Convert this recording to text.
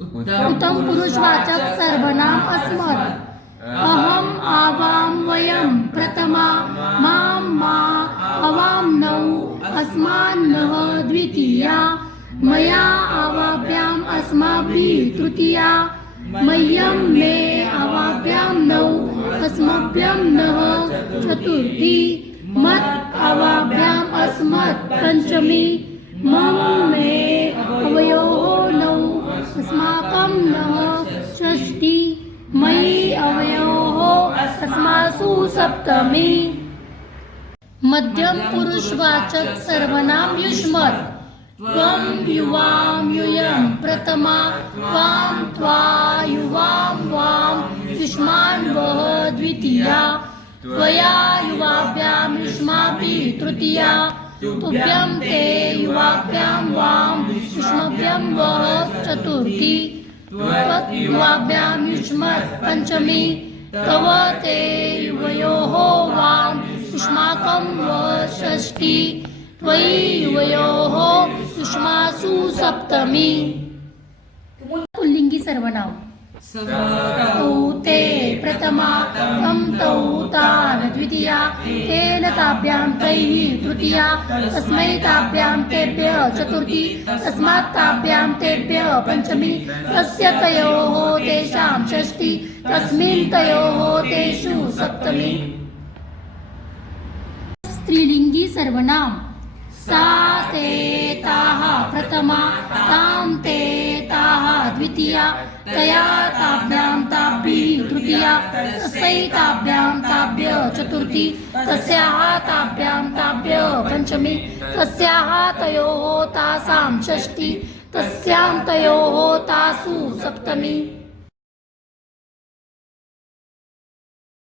उत्तम पुरुषवाचक सर्वनाम अस्मत् अहम आवाम वयम प्रथमा माम मा अवाम नौ अस्मान्नः द्वितीया। मया आवाभ्याम अस्माभिः तृतीया। मह्यं मे अवाभ्याम नौ अस्मभ्यं नः चतुर्थी। मत अवाभ्याम अस्मत् पञ्चमी। मम मे नः मयि अवयोः अस्मासु सप्तमी। मध्यम पुरुषवाचक सर्वनाम युष्मत् त्वं युवां यूयं प्रथमा त्वां त्वा युवां वां युष्मान् वः द्वितीया। त्वया युवाभ्यां युष्माभिः तृतीया। तुभ्यं ते युवाभ्यां वां युष्मभ्यं वः चतुर्थी। त्वत् युवाभ्यां युष्मत् पञ्चमी तव ते युवयोः वां युष्माकं षष्ठी त्वयि युवयोः युष्मासु सप्तमी। पुल्लिंगी सर्वनाम। तान् द्वितीया तेन ताभ्यां तैः तृतीया तस्मै ताभ्यां तेभ्यः चतुर्थी तस्मात् ताभ्यां तेभ्यः पञ्चमी तस्य तयोः तेषां षष्ठी तस्मिन् तयोः तेषु सप्तमी। स्त्रीलिंगी सर्वनाम। सा ते ताः प्रथमा ते ताः द्वितीया तया ताभ्यां ताभिः तृतीया तस्यै ताभ्यां ताभ्य चतुर्थी तस्याः ताभ्यां ताभ्य पञ्चमी तस्याः तयोः तासां षष्ठी तस्यां तयोः तासु सप्तमी।